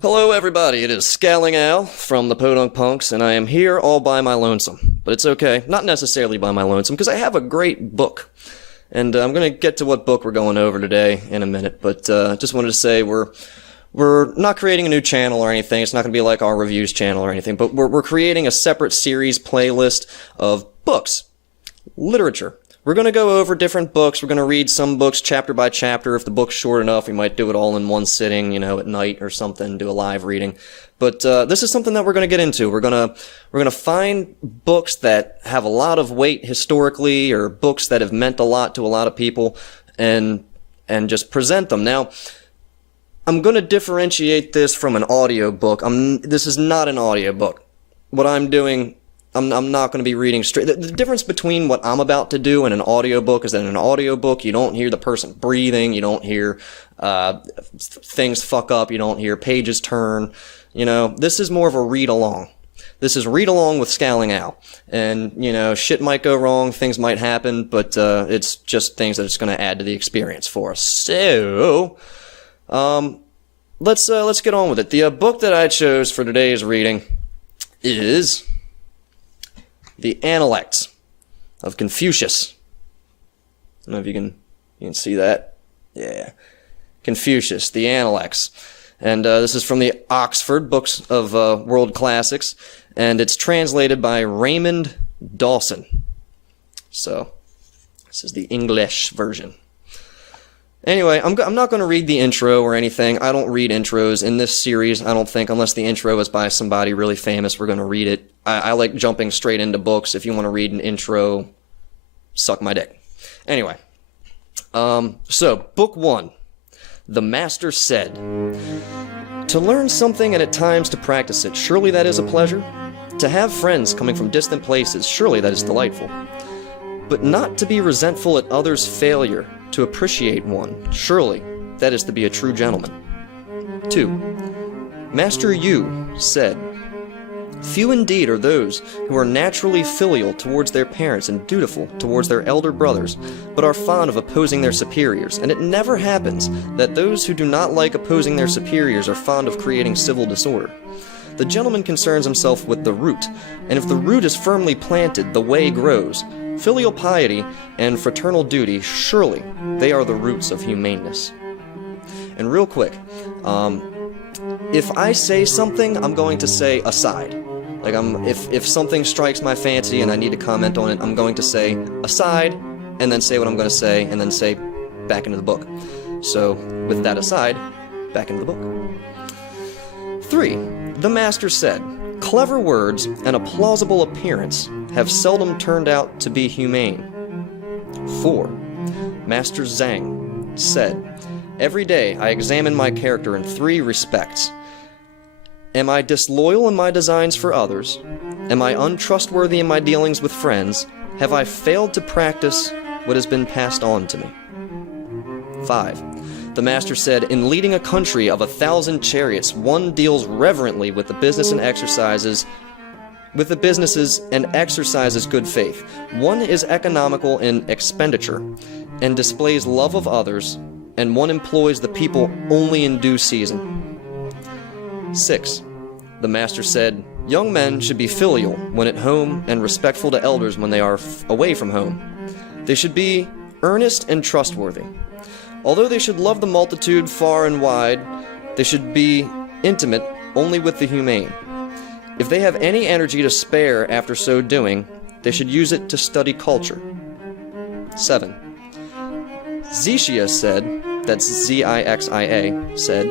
Hello everybody, it is ScowlingAl from the Podunk Punks, and I am here all by my lonesome. But it's okay, not necessarily by my lonesome, because I have a great book. And I'm going to get to what book we're going over today in a minute, but just wanted to say we're not creating a new channel or anything. It's not going to be like our reviews channel or anything, but we're creating a separate series playlist of books, literature. We're going to go over different books. We're going to read some books chapter by chapter. If the book's short enough, we might do it all in one sitting, at night or something, do a live reading. But this is something that we're going to get into. We're going to find books that have a lot of weight historically, or books that have meant a lot to a lot of people, and just present them. Now, I'm going to differentiate this from an audiobook. This is not an audiobook. What I'm doing, I'm not going to be reading straight. The difference between what I'm about to do and an audiobook is that in an audiobook, you don't hear the person breathing, you don't hear things fuck up, you don't hear pages turn. This is more of a read-along. This is read-along with ScowlingAl. And, shit might go wrong, things might happen, but it's just things that it's going to add to the experience for us. So, let's get on with it. The book that I chose for today's reading is The Analects of Confucius. I don't know if you can see that. Yeah. Confucius, The Analects. And this is from the Oxford Books of World Classics, and it's translated by Raymond Dawson. So, this is the English version. Anyway, I'm not going to read the intro or anything. I don't read intros in this series, I don't think, unless the intro is by somebody really famous. We're going to read it. I like jumping straight into books. If you want to read an intro, suck my dick. Anyway, so, Book 1. The Master Said. To learn something and at times to practice it, surely that is a pleasure. To have friends coming from distant places, surely that is delightful. But not to be resentful at others' failure, to appreciate one, surely that is to be a true gentleman. 2. Master Yu said, few indeed are those who are naturally filial towards their parents and dutiful towards their elder brothers, but are fond of opposing their superiors, and it never happens that those who do not like opposing their superiors are fond of creating civil disorder. The gentleman concerns himself with the root, and if the root is firmly planted, the way grows. Filial piety and fraternal duty, surely they are the roots of humaneness. And real quick, if I say something, I'm going to say aside. Like, if something strikes my fancy and I need to comment on it, I'm going to say aside, and then say what I'm going to say, and then say back into the book. So, with that aside, back into the book. 3. The Master said, clever words and a plausible appearance have seldom turned out to be humane. 4. Master Zhang said, every day I examine my character in 3 respects. Am I disloyal in my designs for others? Am I untrustworthy in my dealings with friends? Have I failed to practice what has been passed on to me? 5. The Master said, in leading a country of 1,000 chariots, one deals reverently with the businesses and exercises good faith. One is economical in expenditure and displays love of others, and one employs the people only in due season. 6. The Master said, young men should be filial when at home and respectful to elders when they are away from home. They should be earnest and trustworthy. Although they should love the multitude far and wide, they should be intimate only with the humane. If they have any energy to spare after so doing, they should use it to study culture. 7. Zixia said, that's Z-I-X-I-A, said,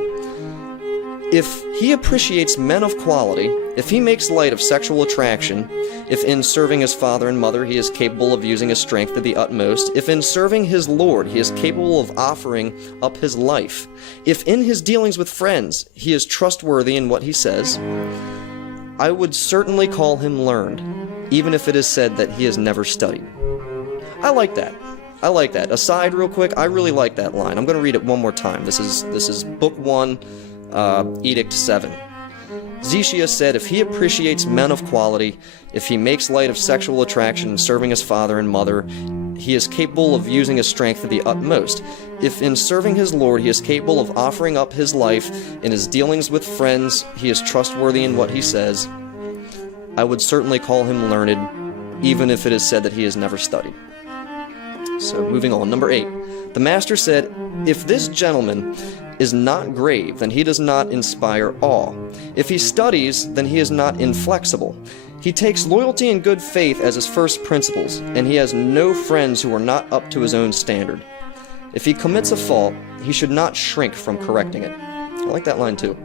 if he appreciates men of quality, if he makes light of sexual attraction, if in serving his father and mother he is capable of using his strength to the utmost, if in serving his Lord he is capable of offering up his life, if in his dealings with friends he is trustworthy in what he says, I would certainly call him learned. even if it is said that he has never studied. I like that. I like that. Aside real quick, I really like that line. I'm going to read it one more time. This is Book 1, Edict 7. Zixia said, if he appreciates men of quality, if he makes light of sexual attraction in serving his father and mother, he is capable of using his strength to the utmost. If in serving his lord he is capable of offering up his life in his dealings with friends, he is trustworthy in what he says, I would certainly call him learned, even if it is said that he has never studied. So, moving on. Number 8. The master said, if this gentleman is not grave, then he does not inspire awe. If he studies, then he is not inflexible. He takes loyalty and good faith as his first principles, and he has no friends who are not up to his own standard. If he commits a fault, he should not shrink from correcting it. I like that line too.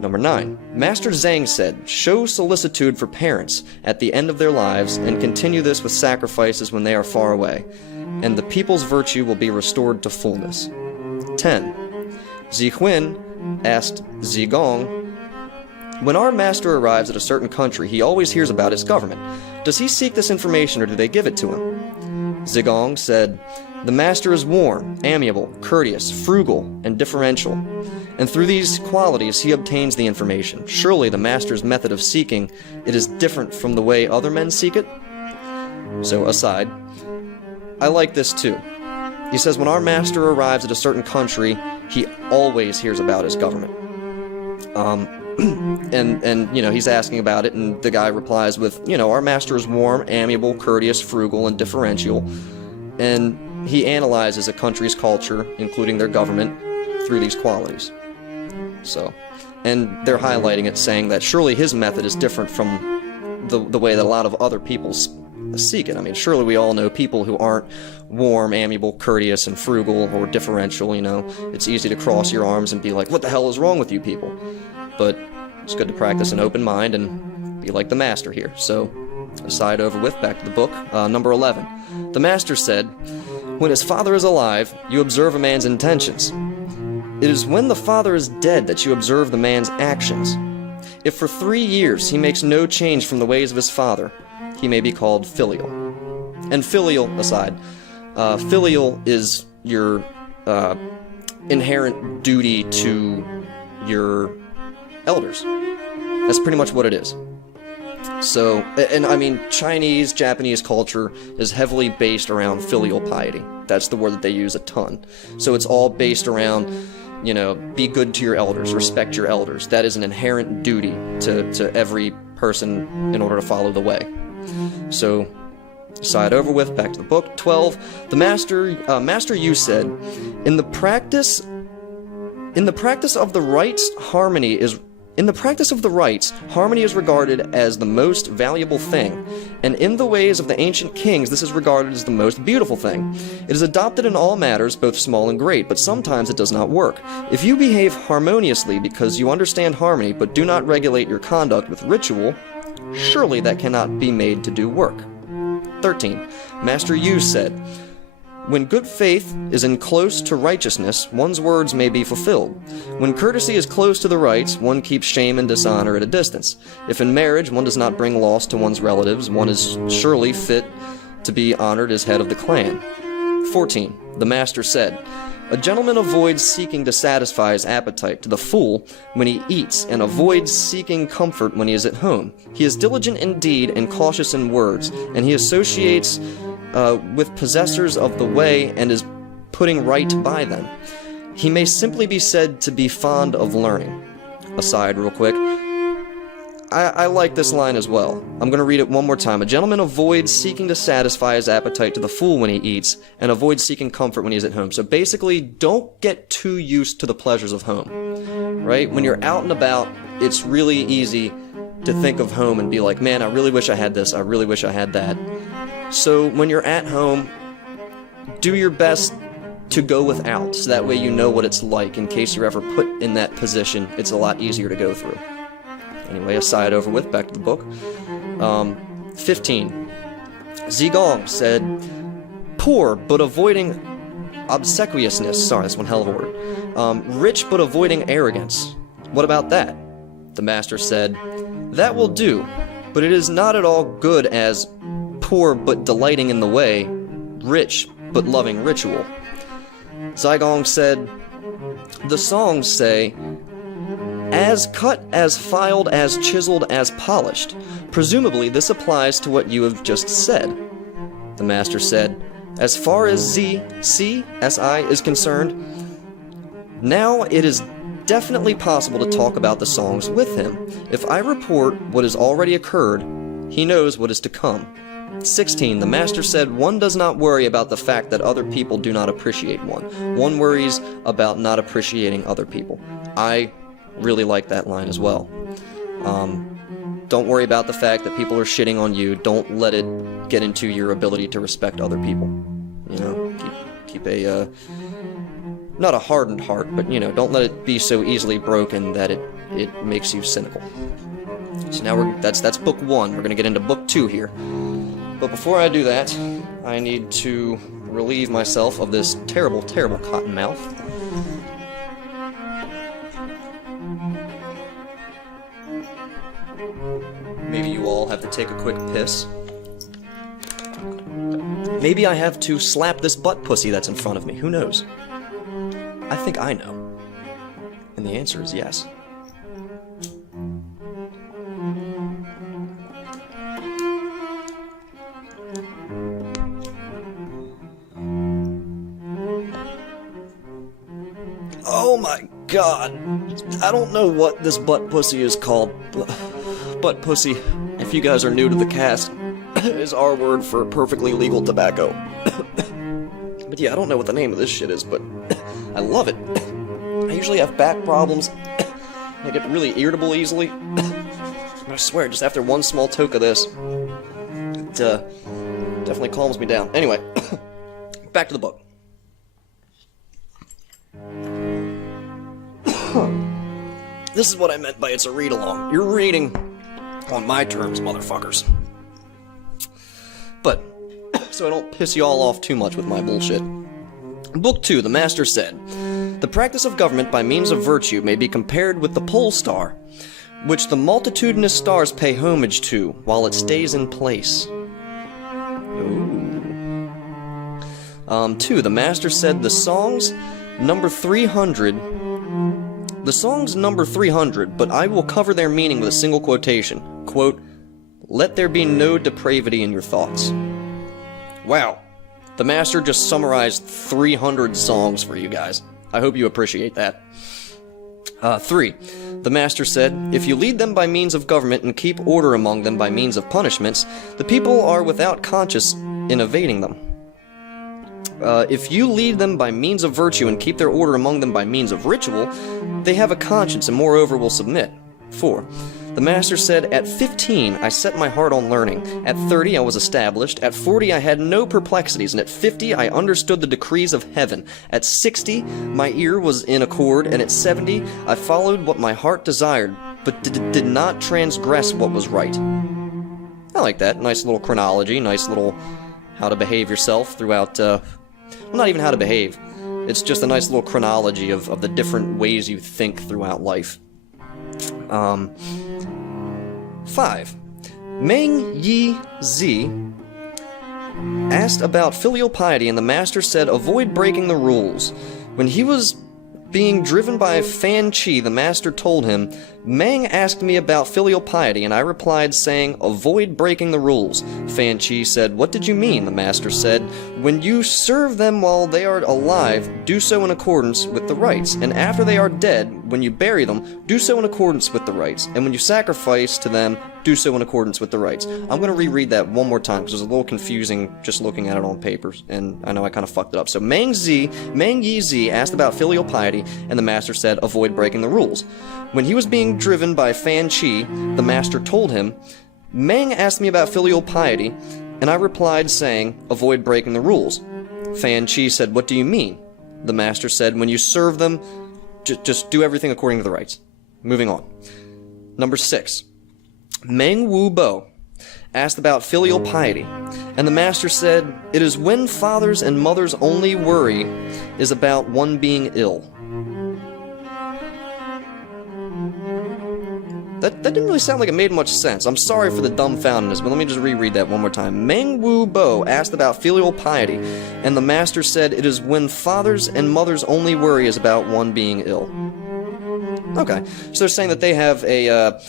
Number 9. Master Zhang said, show solicitude for parents at the end of their lives, and continue this with sacrifices when they are far away, and the people's virtue will be restored to fullness. 10. Zihuan asked Zigong, when our master arrives at a certain country, he always hears about its government. Does he seek this information, or do they give it to him? Zigong said, the master is warm, amiable, courteous, frugal, and differential, and through these qualities he obtains the information. Surely the master's method of seeking it is different from the way other men seek it? So, aside, I like this too. He says, when our master arrives at a certain country, he always hears about his government. And you know, he's asking about it, and the guy replies with, you know, our master is warm, amiable, courteous, frugal, and differential. And he analyzes a country's culture, including their government, through these qualities. So, and they're highlighting it, saying that surely his method is different from the way that a lot of other people seek it. I mean, surely we all know people who aren't warm, amiable, courteous, and frugal, or differential, you know. It's easy to cross your arms and be like, what the hell is wrong with you people? But it's good to practice an open mind and be like the master here. So, aside over with, back to the book. Number 11. The master said, when his father is alive, you observe a man's intentions. It is when the father is dead that you observe the man's actions. If for 3 years he makes no change from the ways of his father, he may be called filial. And filial, aside, filial is your inherent duty to your elders. That's pretty much what it is. So, and I mean, Chinese, Japanese culture is heavily based around filial piety. That's the word that they use a ton. So it's all based around, you know, be good to your elders, respect your elders. That is an inherent duty to every person in order to follow the way. So, side over with, back to the book. 12. The Master Yu said, in the practice of the rites, harmony is regarded as the most valuable thing, and in the ways of the ancient kings this is regarded as the most beautiful thing. It is adopted in all matters, both small and great, but sometimes it does not work. If you behave harmoniously because you understand harmony, but do not regulate your conduct with ritual, surely that cannot be made to do work. 13. Master Yu said, when good faith is in close to righteousness, one's words may be fulfilled. When courtesy is close to the rights, one keeps shame and dishonor at a distance. If in marriage one does not bring loss to one's relatives, one is surely fit to be honored as head of the clan. 14. The master said, a gentleman avoids seeking to satisfy his appetite to the full when he eats, and avoids seeking comfort when he is at home. He is diligent in deed and cautious in words, and he associates with possessors of the way and is putting right by them. He may simply be said to be fond of learning. Aside real quick, I like this line as well. I'm going to read it one more time. A gentleman avoids seeking to satisfy his appetite to the full when he eats, and avoids seeking comfort when he's at home. So basically, don't get too used to the pleasures of home, right? When you're out and about, it's really easy to think of home and be like, man, I really wish I had this, I really wish I had that. So when you're at home, do your best to go without, so that way you know what it's like in case you're ever put in that position. It's a lot easier to go through. Anyway, aside over with, back to the book. 15. Zigong said, poor but avoiding obsequiousness. Sorry, that's one hell of a word. Rich but avoiding arrogance. What about that? The master said, that will do. but it is not at all good as poor but delighting in the way, rich but loving ritual. Zygong said, the songs say, as cut, as filed, as chiseled, as polished. Presumably this applies to what you have just said. The master said, as far as Si is concerned, now it is definitely possible to talk about the songs with him. If I report what has already occurred, he knows what is to come. 16. The master said, one does not worry about the fact that other people do not appreciate one. One worries about not appreciating other people. I really like that line as well. Don't worry about the fact that people are shitting on you. Don't let it get into your ability to respect other people. You know, keep a, not a hardened heart, but, you know, don't let it be so easily broken that it makes you cynical. So now that's book 1. We're going to get into book 2 here. But before I do that, I need to relieve myself of this terrible, terrible cotton mouth. Maybe you all have to take a quick piss. Maybe I have to slap this butt pussy that's in front of me. Who knows? I think I know. And the answer is yes. Oh my god. I don't know what this butt pussy is called. Butt pussy, if you guys are new to the cast, is our word for perfectly legal tobacco. But yeah, I don't know what the name of this shit is, but I love it. I usually have back problems. I get really irritable easily. But I swear, just after one small toke of this, it definitely calms me down. Anyway, back to the book. This is what I meant by it's a read-along. You're reading on my terms, motherfuckers. But, so I don't piss you all off too much with my bullshit. Book 2, the master said, the practice of government by means of virtue may be compared with the pole star, which the multitudinous stars pay homage to while it stays in place. Ooh. 2, the master said, the songs number 300, but I will cover their meaning with a single quotation. Quote, let there be no depravity in your thoughts. Wow. The master just summarized 300 songs for you guys. I hope you appreciate that. 3. The master said, if you lead them by means of government and keep order among them by means of punishments, the people are without conscience in evading them. If you lead them by means of virtue and keep their order among them by means of ritual, they have a conscience and moreover will submit. 4. The master said, at 15 I set my heart on learning, at 30 I was established, at 40 I had no perplexities, and at 50 I understood the decrees of heaven, at 60 my ear was in accord, and at 70 I followed what my heart desired, but did not transgress what was right. I like that. Nice little chronology, nice little how to behave yourself throughout, well, not even how to behave. It's just a nice little chronology of the different ways you think throughout life. 5. Meng Yi Zi asked about filial piety, and the master said, avoid breaking the rules. When he was being driven by Fan Chi, the master told him, Meng asked me about filial piety, and I replied saying, avoid breaking the rules. Fan Chi said, what did you mean? The master said, when you serve them while they are alive, do so in accordance with the rites, and after they are dead, when you bury them, do so in accordance with the rites, and when you sacrifice to them, do so in accordance with the rites. I'm going to reread that one more time, because it was a little confusing just looking at it on paper, and I know I kind of fucked it up. So Meng Yi Zi asked about filial piety, and the master said, avoid breaking the rules. When he was being driven by Fan Chi, the master told him, Meng asked me about filial piety, and I replied saying, avoid breaking the rules. Fan Chi said, what do you mean? The master said, when you serve them, just do everything according to the rites. Moving on. Number 6. Meng Wu Bo asked about filial piety, and the master said, it is when fathers and mothers' only worry is about one being ill. That didn't really sound like it made much sense. I'm sorry for the dumbfoundedness, but let me just reread that one more time. Meng Wu Bo asked about filial piety, and the master said it is when fathers and mothers' only worry is about one being ill. Okay, so they're saying that they have a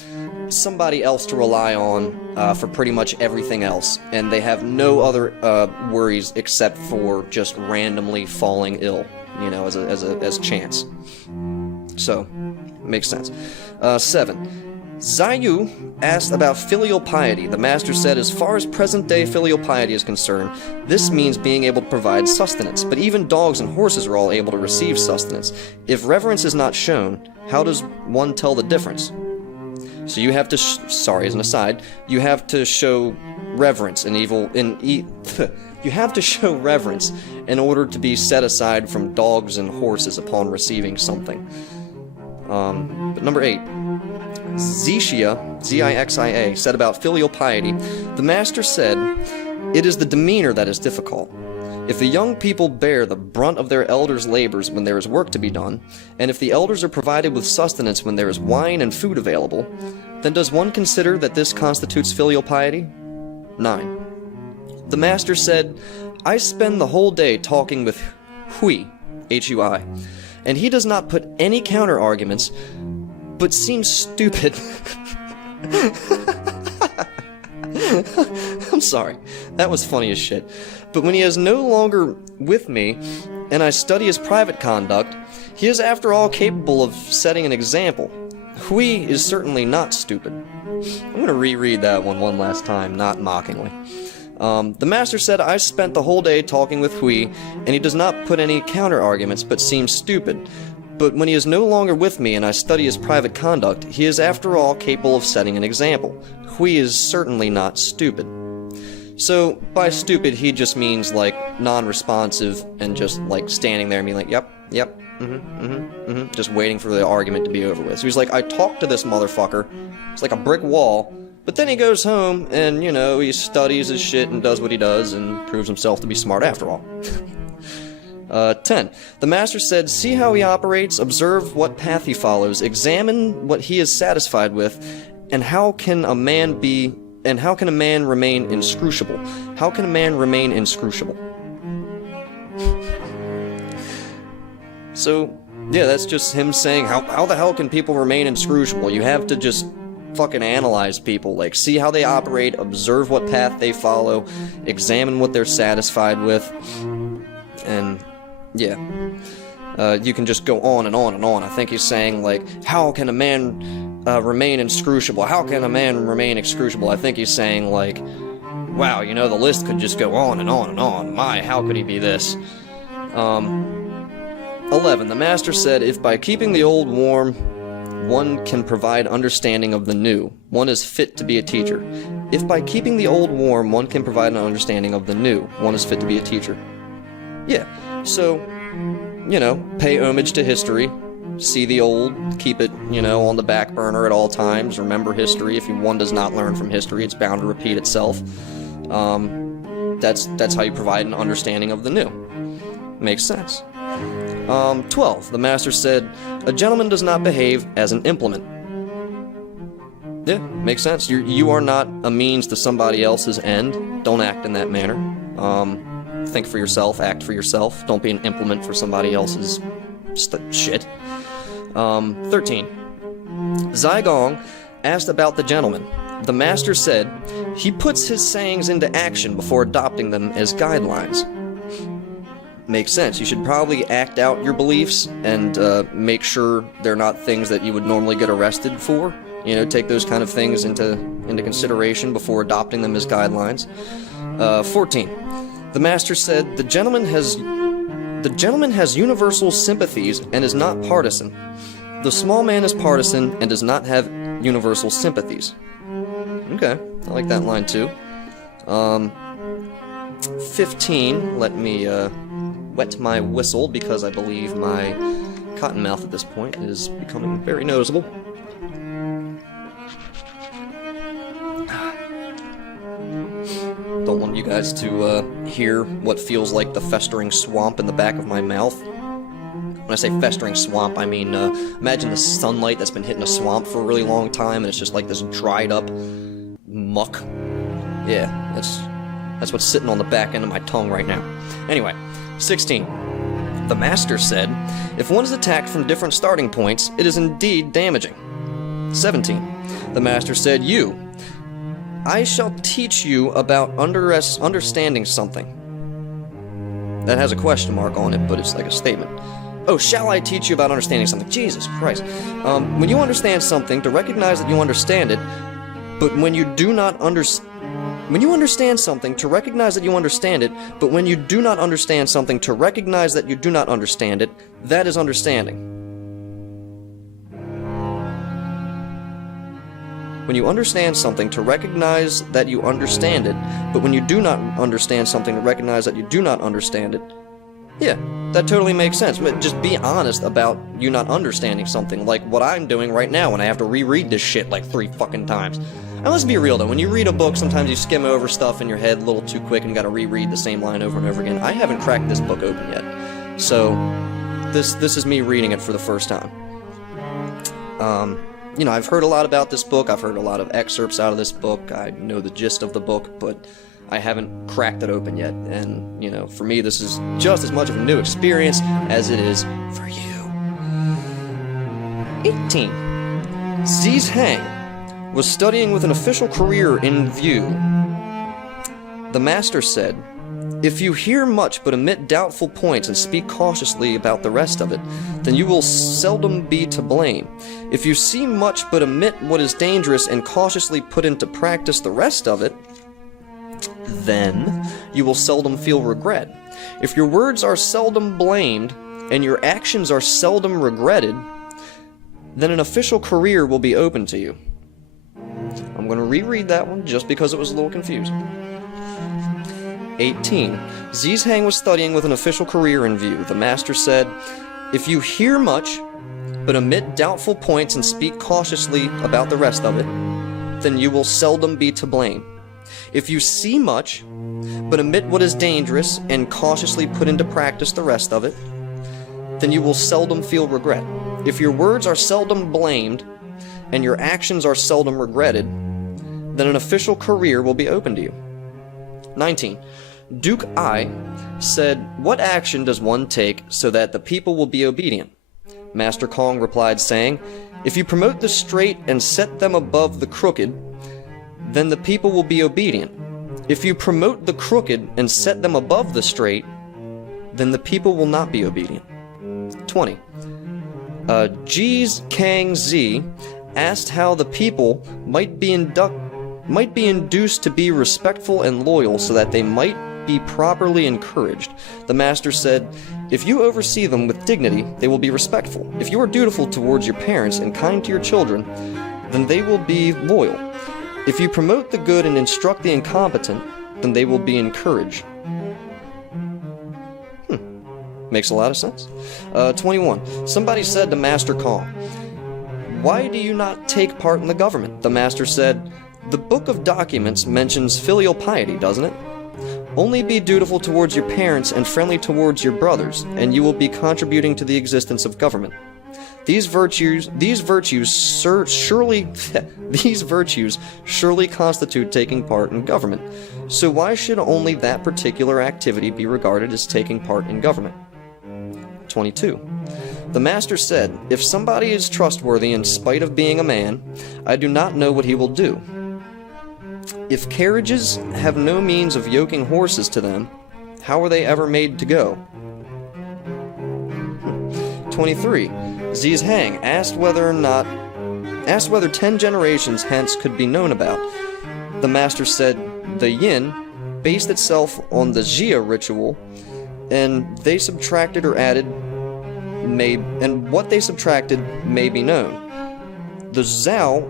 somebody else to rely on for pretty much everything else, and they have no other worries except for just randomly falling ill, you know, as chance. So, makes sense. 7. Zaiyu asked about filial piety. The master said, as far as present-day filial piety is concerned, this means being able to provide sustenance, but even dogs and horses are all able to receive sustenance. If reverence is not shown, how does one tell the difference? So you have to, sorry, as an aside, you have to show reverence you have to show reverence in order to be set aside from dogs and horses upon receiving something. But number 8. Zixia, Z-I-X-I-A, said about filial piety, the master said, it is the demeanor that is difficult. If the young people bear the brunt of their elders' labors when there is work to be done, and if the elders are provided with sustenance when there is wine and food available, then does one consider that this constitutes filial piety? 9. The master said, I spend the whole day talking with Hui, H-U-I, and he does not put any counter-arguments, but seems stupid. I'm sorry, that was funny as shit. But when he is no longer with me, and I study his private conduct, he is after all capable of setting an example. Hui is certainly not stupid. I'm going to reread that one last time, not mockingly. The master said, I spent the whole day talking with Hui, and he does not put any counter-arguments, but seems stupid. But when he is no longer with me and I study his private conduct, he is after all capable of setting an example. Hui is certainly not stupid. So, by stupid, he just means, like, non-responsive and just, like, standing there and being like, yep, just waiting for the argument to be over with. So he's like, I talked to this motherfucker. It's like a brick wall. But then he goes home and, you know, he studies his shit and does what he does and proves himself to be smart after all. 10. The master said, see how he operates, observe what path he follows, examine what he is satisfied with, and how can a man remain inscrutable? How can a man remain inscrutable? So, yeah, that's just him saying, how the hell can people remain inscrutable? You have to just fucking analyze people, like, see how they operate, observe what path they follow, examine what they're satisfied with, and yeah, you can just go on and on and on. I think he's saying, like, how can a man remain inscrutable? How can a man remain inscrutable? I think he's saying, like, wow, you know, the list could just go on and on and on. My, how could he be this? 11. The master said, if by keeping the old warm, one can provide understanding of the new, one is fit to be a teacher. If by keeping the old warm, one can provide an understanding of the new, one is fit to be a teacher. Yeah, so, you know, pay homage to history, see the old, keep it, you know, on the back burner at all times, remember history. If one does not learn from history, it's bound to repeat itself. That's how you provide an understanding of the new. Makes sense. 12. The master said, a gentleman does not behave as an implement. Yeah, makes sense. You are not a means to somebody else's end. Don't act in that manner. Think for yourself, act for yourself. Don't be an implement for somebody else's shit. 13. Zai asked about the gentleman. The master said, he puts his sayings into action before adopting them as guidelines. Makes sense. You should probably act out your beliefs and make sure they're not things that you would normally get arrested for. You know, take those kind of things into consideration before adopting them as guidelines. 14. The master said, the gentleman has universal sympathies and is not partisan. The small man is partisan and does not have universal sympathies. Okay, I like that line too. 15, let me wet my whistle because I believe my cottonmouth at this point is becoming very noticeable. Don't want you guys to hear what feels like the festering swamp in the back of my mouth. When I say festering swamp, I mean, imagine the sunlight that's been hitting a swamp for a really long time, and it's just like this dried up muck. Yeah, that's what's sitting on the back end of my tongue right now. Anyway, 16. The master said, if one is attacked from different starting points, it is indeed damaging. 17. The master said, I shall teach you about understanding something. That has a question mark on it, but it's like a statement. Oh, shall I teach you about understanding something? Jesus Christ. When you understand something, to recognize that you understand it, but when you do not when you understand something, to recognize that you understand it, but when you do not understand something, to recognize that you do not understand it, that is understanding. When you understand something, to recognize that you understand it, but when you do not understand something, to recognize that you do not understand it, yeah, that totally makes sense. But just be honest about you not understanding something, like what I'm doing right now when I have to reread this shit like 3 fucking times. And let's be real though, when you read a book, sometimes you skim over stuff in your head a little too quick and you gotta reread the same line over and over again. I haven't cracked this book open yet. So, this is me reading it for the first time. You know, I've heard a lot about this book, I've heard a lot of excerpts out of this book, I know the gist of the book, but I haven't cracked it open yet, and, you know, for me this is just as much of a new experience as it is for you. 18. Ziz Hang was studying with an official career in view. The master said, if you hear much but omit doubtful points and speak cautiously about the rest of it, then you will seldom be to blame. If you see much but omit what is dangerous and cautiously put into practice the rest of it, then you will seldom feel regret. If your words are seldom blamed and your actions are seldom regretted, then an official career will be open to you. I'm going to reread that one just because it was a little confusing. 18. Ziz Hang was studying with an official career in view. The master said, if you hear much but omit doubtful points and speak cautiously about the rest of it, then you will seldom be to blame. If you see much, but omit what is dangerous and cautiously put into practice the rest of it, then you will seldom feel regret. If your words are seldom blamed and your actions are seldom regretted, then an official career will be open to you. 19. Duke I said, what action does one take so that the people will be obedient? Master Kong replied, saying, if you promote the straight and set them above the crooked, then the people will be obedient. If you promote the crooked and set them above the straight, then the people will not be obedient. 20. Ji's Kang Zi asked how the people might be induced to be respectful and loyal so that they might be properly encouraged. The master said, if you oversee them with dignity, they will be respectful. If you are dutiful towards your parents and kind to your children, then they will be loyal. If you promote the good and instruct the incompetent, then they will be encouraged. Makes a lot of sense. 21. Somebody said to Master Kong, why do you not take part in the government? The master said, the book of documents mentions filial piety, doesn't it? Only be dutiful towards your parents and friendly towards your brothers, and you will be contributing to the existence of government. These virtues surely constitute taking part in government. So why should only that particular activity be regarded as taking part in government? 22. The master said, if somebody is trustworthy in spite of being a man, I do not know what he will do. If carriages have no means of yoking horses to them, how are they ever made to go? 23. Ziz Hang asked whether 10 generations hence could be known about. The master said the yin based itself on the Jia ritual, and they subtracted or added what they subtracted may be known. The Zhao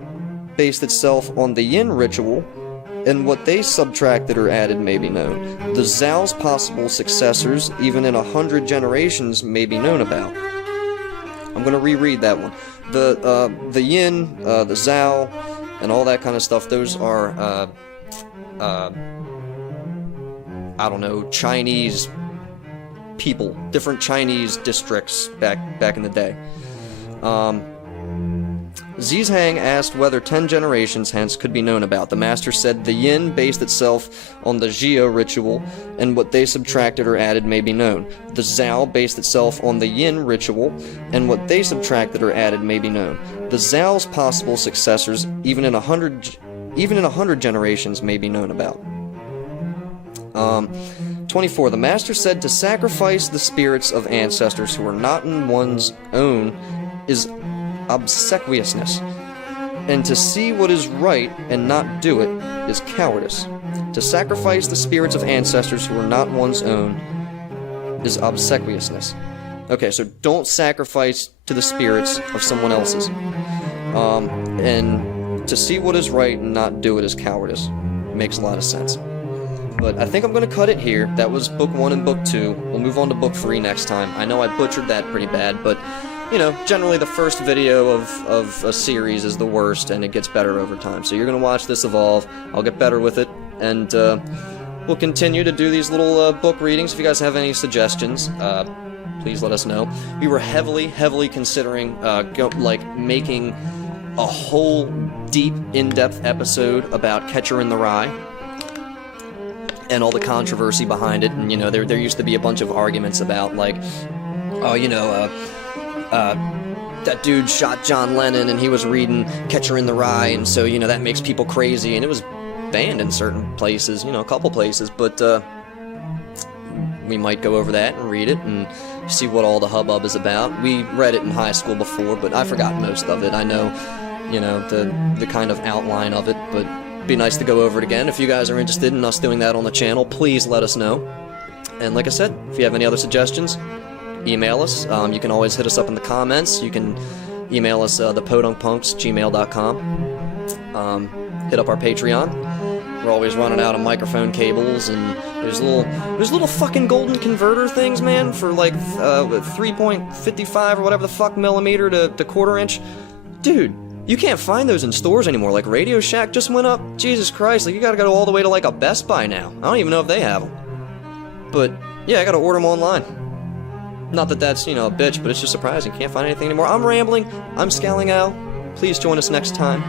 based itself on the yin ritual, and what they subtracted or added may be known. The Zhao's possible successors, even in 100 generations, may be known about. I'm going to reread that one. The yin, the Zhao, and all that kind of stuff, those are, I don't know, Chinese people, different Chinese districts back in the day. Zizhang asked whether 10 generations hence could be known about. The master said the yin based itself on the Jia ritual, and what they subtracted or added may be known. The Zhao based itself on the yin ritual, and what they subtracted or added may be known. The Zhao's possible successors, even in 100 generations, may be known about. 24. The master said to sacrifice the spirits of ancestors who are not in one's own is obsequiousness, and to see what is right and not do it is cowardice. To sacrifice the spirits of ancestors who are not one's own is obsequiousness. Okay, so don't sacrifice to the spirits of someone else's. And to see what is right and not do it is cowardice. Makes a lot of sense. But I think I'm going to cut it here. That was book 1 and book 2. We'll move on to book 3 next time. I know I butchered that pretty bad, but you know, generally the first video of a series is the worst, and it gets better over time. So you're going to watch this evolve. I'll get better with it, and we'll continue to do these little book readings. If you guys have any suggestions, please let us know. We were heavily considering making a whole deep, in-depth episode about Catcher in the Rye and all the controversy behind it. And you know, there used to be a bunch of arguments about like, oh, you know, that dude shot John Lennon and he was reading Catcher in the Rye, and so, you know, that makes people crazy, and it was banned in certain places, you know, a couple places, but we might go over that and read it and see what all the hubbub is about. We read it in high school before, but I forgot most of it. I know, you know, the kind of outline of it, but it'd be nice to go over it again. If you guys are interested in us doing that on the channel, please let us know. And like I said, if you have any other suggestions, email us. You can always hit us up in the comments. You can email us thepodunkpunks@gmail.com. Hit up our Patreon. We're always running out of microphone cables, and there's little fucking golden converter things, man, for like 3.55 or whatever the fuck millimeter to quarter inch. Dude, you can't find those in stores anymore. Like Radio Shack just went up. Jesus Christ, like you gotta go all the way to like a Best Buy now. I don't even know if they have them. But yeah, I gotta order them online. Not that that's, you know, a bitch, but it's just surprising. Can't find anything anymore. I'm rambling. I'm ScowlingAl. Please join us next time.